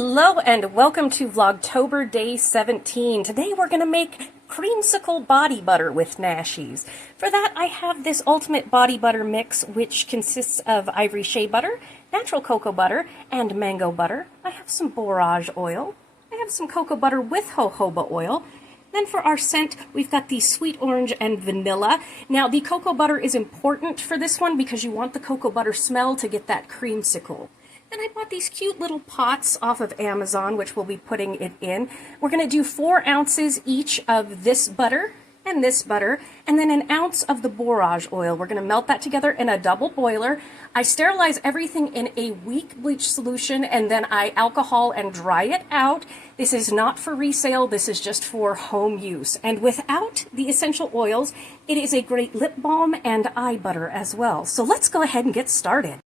Hello and welcome to Vlogtober Day 17. Today we're going to make creamsicle body butter with Nashies. For that I have this ultimate body butter mix which consists of ivory shea butter, natural cocoa butter, and mango butter. I have some borage oil. I have some cocoa butter with jojoba oil. Then for our scent, we've got the sweet orange and vanilla. Now the cocoa butter is important for this one because you want the cocoa butter smell to get that creamsicle. Then I bought these cute little pots off of Amazon, which we'll be putting it in. We're going to do 4 ounces each of this butter, and then an ounce of the borage oil. We're going to melt that together in a double boiler. I sterilize everything in a weak bleach solution, and then I alcohol and dry it out. This is not for resale, this is just for home use. And without the essential oils, it is a great lip balm and eye butter as well. So let's go ahead and get started.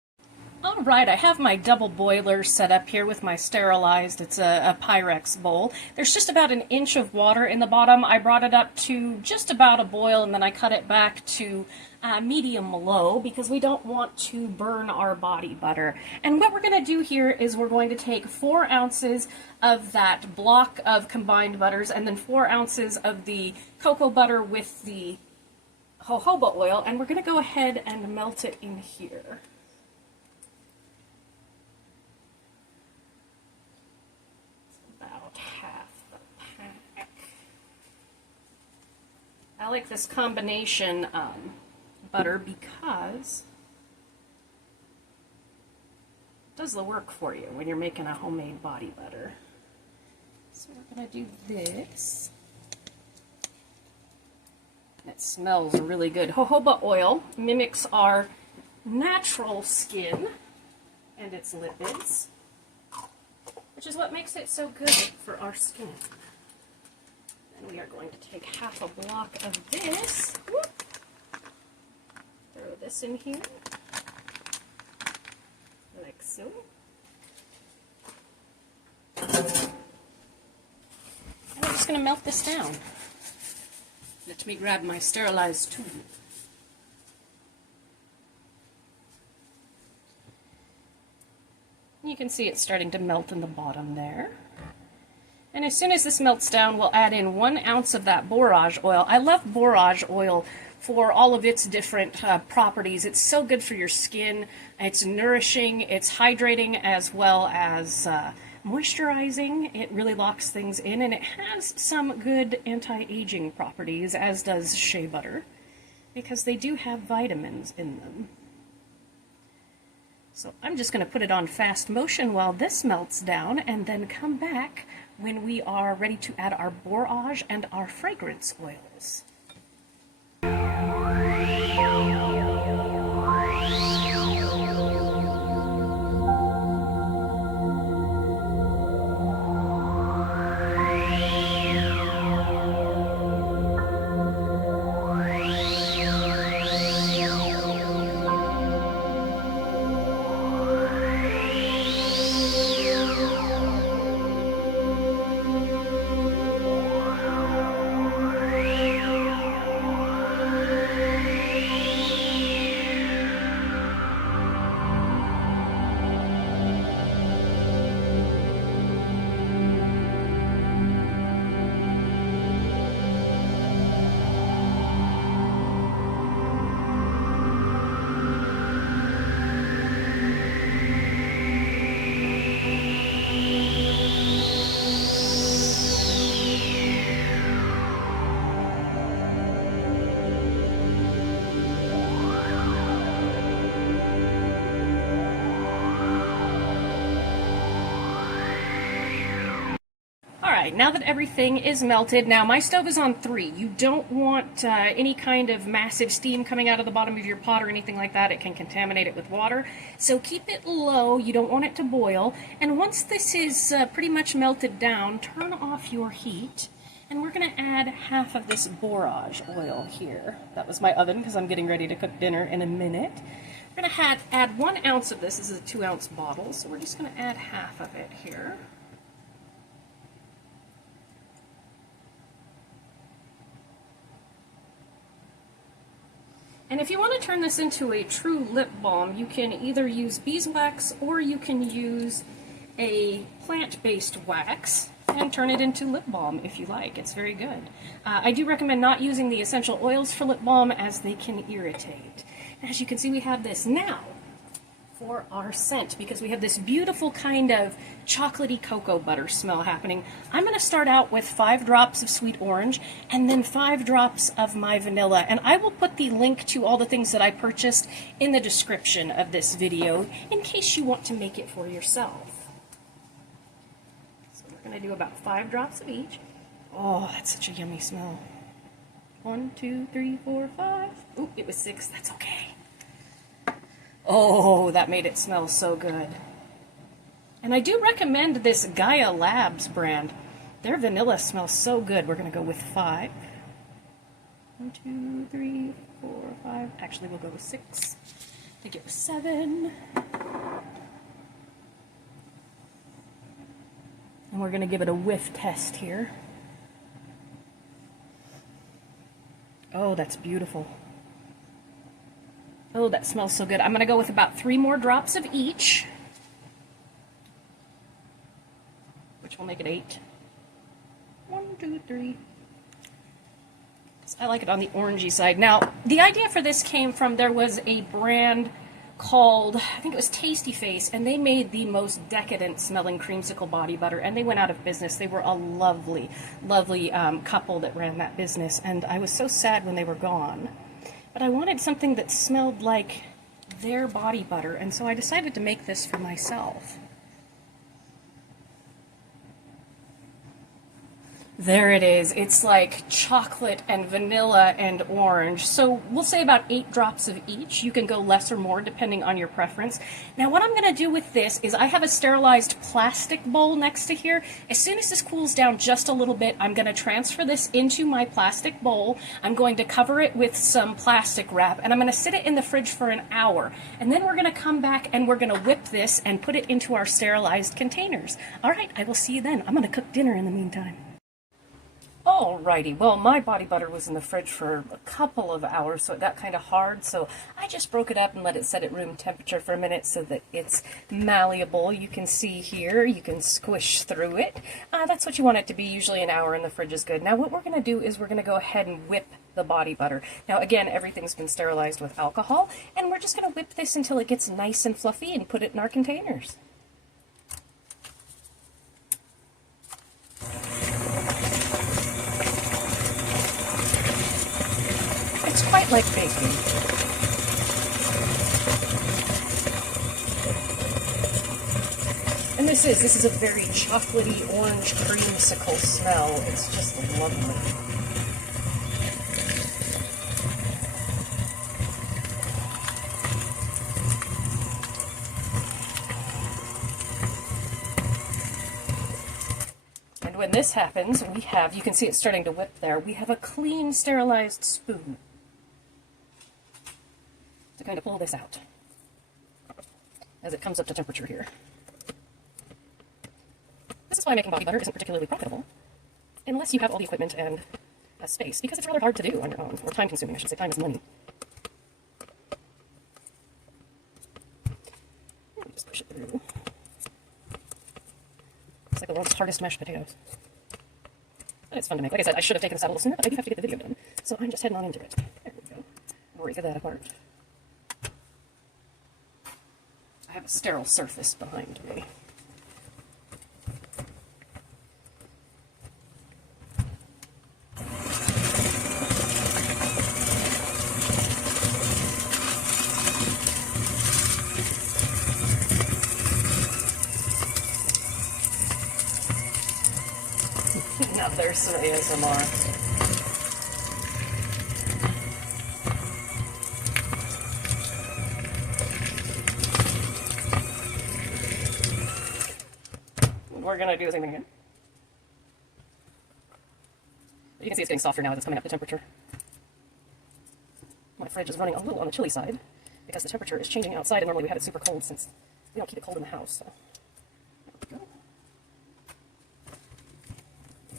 Alright, I have my double boiler set up here with my sterilized, it's a Pyrex bowl. There's just about an inch of water in the bottom. I brought it up to just about a boil and then I cut it back to medium low because we don't want to burn our body butter. And what we're going to do here is we're going to take 4 ounces of that block of combined butters and then 4 ounces of the cocoa butter with the jojoba oil, and we're going to go ahead and melt it in here. I like this combination butter because it does the work for you when you're making a homemade body butter. So we're going to do this. It smells really good. Jojoba oil mimics our natural skin and its lipids, which is what makes it so good for our skin. And we are going to take half a block of this. Whoop. Throw this in here, like so. And I'm just going to melt this down. Let me grab my sterilized tool. You can see it's starting to melt in the bottom there. And as soon as this melts down, we'll add in 1 ounce of that borage oil. I love borage oil for all of its different properties. It's so good for your skin. It's nourishing, it's hydrating, as well as moisturizing. It really locks things in, and it has some good anti-aging properties, as does shea butter, because they do have vitamins in them. So I'm just going to put it on fast motion while this melts down, and then come back when we are ready to add our borage and our fragrance oils. Alright, now that everything is melted, now my stove is on 3. You don't want any kind of massive steam coming out of the bottom of your pot or anything like that. It can contaminate it with water. So keep it low, you don't want it to boil. And once this is pretty much melted down, turn off your heat. And we're going to add half of this borage oil here. That was my oven because I'm getting ready to cook dinner in a minute. We're going to add 1 ounce of this. This is a 2-ounce bottle, so we're just going to add half of it here. And if you want to turn this into a true lip balm, you can either use beeswax or you can use a plant-based wax and turn it into lip balm if you like. It's very good. I do recommend not using the essential oils for lip balm as they can irritate. As you can see, we have this now for our scent, because we have this beautiful kind of chocolatey cocoa butter smell happening. I'm going to start out with 5 drops of sweet orange and then 5 drops of my vanilla, and I will put the link to all the things that I purchased in the description of this video in case you want to make it for yourself. So we're going to do about 5 drops of each. Oh, that's such a yummy smell. 1, 2, 3, 4, 5. Oop, it was 6. That's okay. Oh, that made it smell so good. And I do recommend this Gaia Labs brand. Their vanilla smells so good. We're going to go with 5. 1, 2, 3, 4, 5. Actually, we'll go with 6. I think it was 7. And we're going to give it a whiff test here. Oh, that's beautiful. Oh, that smells so good. I'm going to go with about 3 more drops of each, which will make it 8. 1, 2, 3. I like it on the orangey side. Now, the idea for this came from, there was a brand called, I think it was Tasty Face, and they made the most decadent smelling creamsicle body butter, and they went out of business. They were a lovely, lovely couple that ran that business, and I was so sad when they were gone. But I wanted something that smelled like their body butter, and so I decided to make this for myself. There it is. It's like chocolate and vanilla and orange. So we'll say about 8 drops of each. You can go less or more depending on your preference. Now what I'm going to do with this is I have a sterilized plastic bowl next to here. As soon as this cools down just a little bit, I'm going to transfer this into my plastic bowl. I'm going to cover it with some plastic wrap, and I'm going to sit it in the fridge for an hour. And then we're going to come back and we're going to whip this and put it into our sterilized containers. All right, I will see you then. I'm going to cook dinner in the meantime. Alrighty, well, my body butter was in the fridge for a couple of hours, so it got kind of hard, so I just broke it up and let it set at room temperature for a minute so that it's malleable. You can see here, you can squish through it. That's what you want it to be. Usually an hour in the fridge is good. Now what we're going to do is we're going to go ahead and whip the body butter. Now again, everything's been sterilized with alcohol, and we're just going to whip this until it gets nice and fluffy and put it in our containers. It's quite like baking. And this is a very chocolatey orange creamsicle smell. It's just lovely. And when this happens, we have, you can see it starting to whip there, we have a clean sterilized spoon to kind of pull this out as it comes up to temperature here. This is why making body butter isn't particularly profitable unless you have all the equipment and space, because it's rather hard to do on your own, or time consuming, I should say. Time is money. Just push it through. It's like the world's hardest mashed potatoes. But it's fun to make. Like I said, I should have taken this out a little sooner, but I do have to get the video done, so I'm just heading on into it. There we go. Break that apart. I have a sterile surface behind me. Now there's some ASMR. We're going to do the same thing again. You can see it's getting softer now as it's coming up to temperature. My fridge is running a little on the chilly side because the temperature is changing outside, and normally we have it super cold since we don't keep it cold in the house. So. There we go.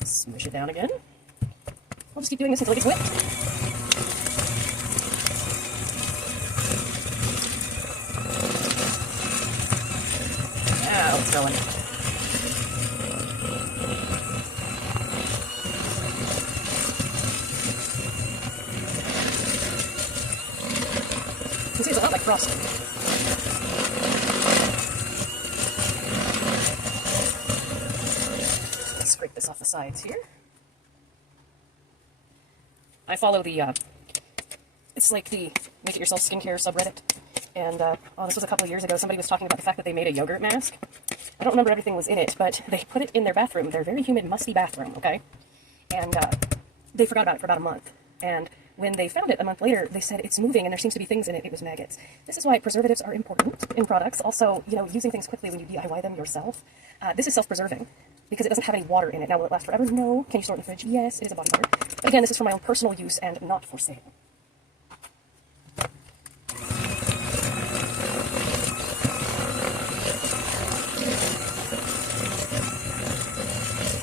Smush it down again. We'll just keep doing this until it gets wet. Now it's going. can see it's a lot like frosting. Let's scrape this off the sides here. I follow the, it's like the Make It Yourself Skincare subreddit. And, oh, this was a couple of years ago. Somebody was talking about the fact that they made a yogurt mask. I don't remember everything was in it, but they put it in their bathroom, their very humid, musty bathroom, okay? And they forgot about it for about a month. And when they found it a month later, they said, it's moving and there seems to be things in it. It was maggots. This is why preservatives are important in products. Also, you know, using things quickly when you DIY them yourself. This is self-preserving because it doesn't have any water in it. Now, will it last forever? No. Can you store it in the fridge? Yes, it is a body butter. But again, this is for my own personal use and not for sale.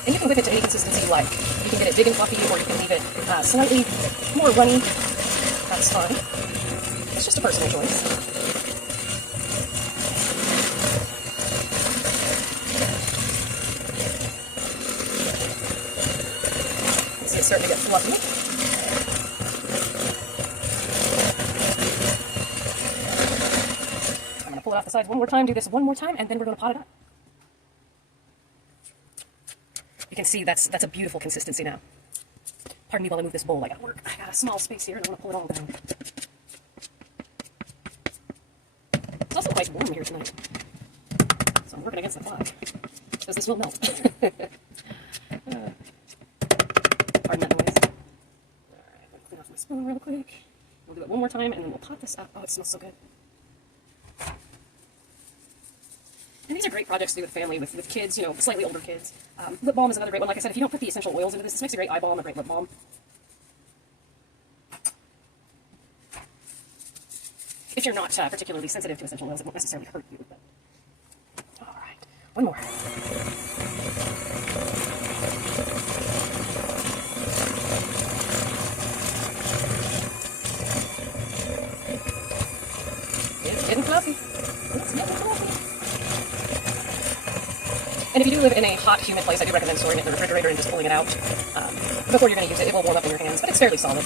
And you can whip it to any consistency you like. You can get it big and fluffy, or you can leave it slightly more runny. That's fine. It's just a personal choice. You see it's starting to get fluffy. I'm going to pull it off the sides one more time, do this one more time, and then we're going to pot it up. You can see that's a beautiful consistency now. Pardon me while I move this bowl. I got a small space here, and I want to pull it all down. It's also quite warm here tonight, so I'm working against the clock because this will melt. Pardon that noise. All right, I'm gonna clean off my spoon real quick. We'll do it one more time, and then we'll pot this up. Oh, it smells so good. And these are great projects to do with family, with kids, you know, slightly older kids. Lip balm is another great one. Like I said, if you don't put the essential oils into this, this makes a great eye balm, a great lip balm. If you're not particularly sensitive to essential oils, it won't necessarily hurt you. But... all right, one more. It's getting fluffy. It's getting fluffy. And if you do live in a hot, humid place, I do recommend storing it in the refrigerator and just pulling it out before you're going to use it. It will warm up in your hands, but it's fairly solid.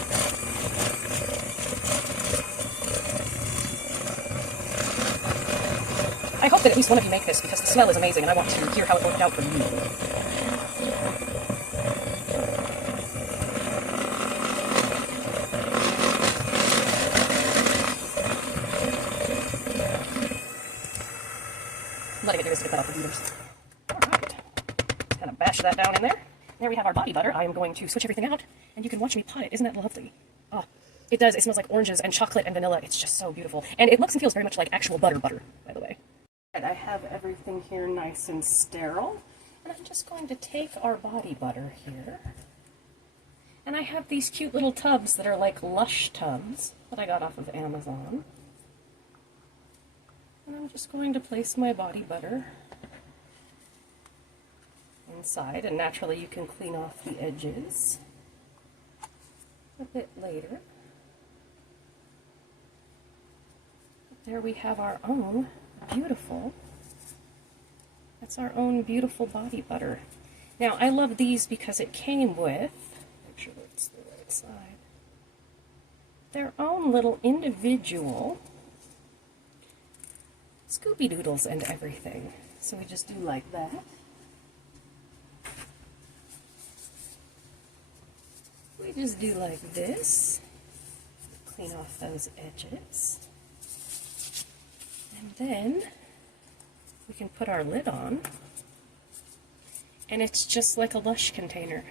I hope that at least one of you make this because the smell is amazing and I want to hear how it worked out for you. I'm letting it do this to get that off the beaters. Kind of bash that down in there. There we have our body butter. I am going to switch everything out, and you can watch me pot it. Isn't that lovely? Oh, it does. It smells like oranges and chocolate and vanilla. It's just so beautiful. And it looks and feels very much like actual butter, by the way. Right, I have everything here nice and sterile, and I'm just going to take our body butter here. And I have these cute little tubs that are like Lush tubs that I got off of Amazon. And I'm just going to place my body butter inside, and naturally you can clean off the edges a bit later. But there we have our own beautiful, that's our own beautiful body butter. Now I love these because it came with, make sure it's the right side, their own little individual Scooby Doodles and everything. So we just do like that. We just do like this. Clean off those edges. And then we can put our lid on. And it's just like a Lush container.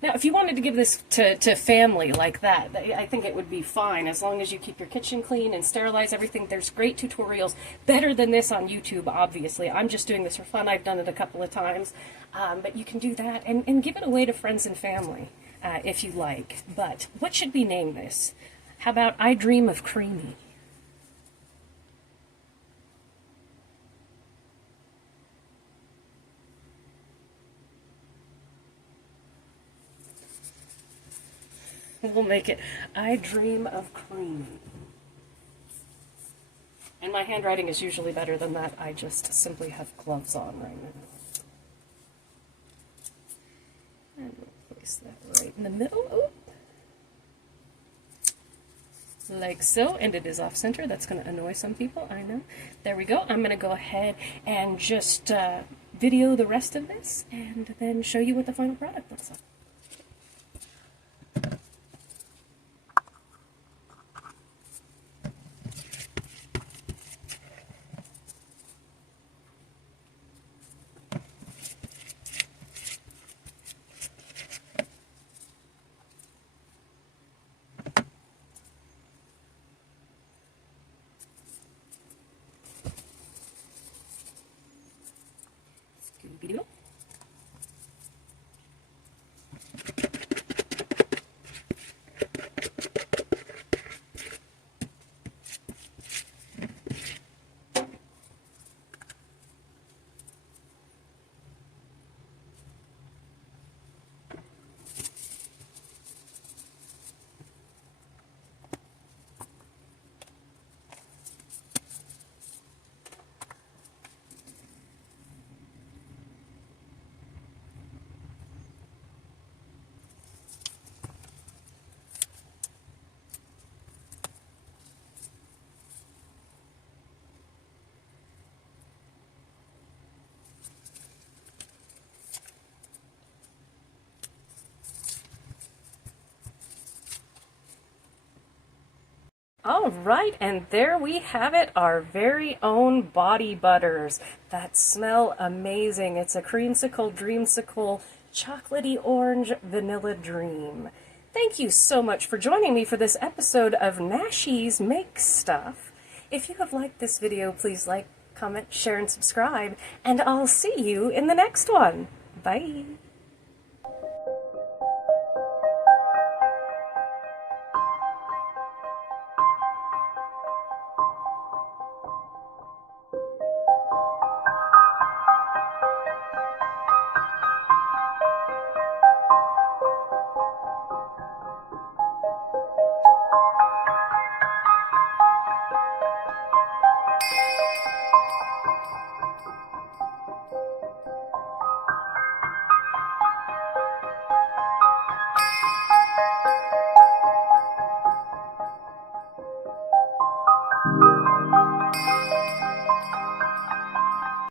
Now, if you wanted to give this to family like that, I think it would be fine, as long as you keep your kitchen clean and sterilize everything. There's great tutorials, better than this on YouTube, obviously. I'm just doing this for fun. I've done it a couple of times. But you can do that and give it away to friends and family if you like. But what should we name this? How about I Dream of Creamy? We'll make it I Dream of Creamy. And my handwriting is usually better than that. I just simply have gloves on right now. And we'll place that right in the middle. Oh. like so, and it is off center. That's going to annoy some people, I know. There we go. I'm going to go ahead and just video the rest of this and then show you what the final product looks like. Video. All right, and there we have it, our very own body butters that smell amazing. It's a creamsicle, dreamsicle, chocolatey orange vanilla dream. Thank you so much for joining me for this episode of Nashi's Make Stuff. If you have liked this video, please like, comment, share, and subscribe, and I'll see you in the next one. Bye.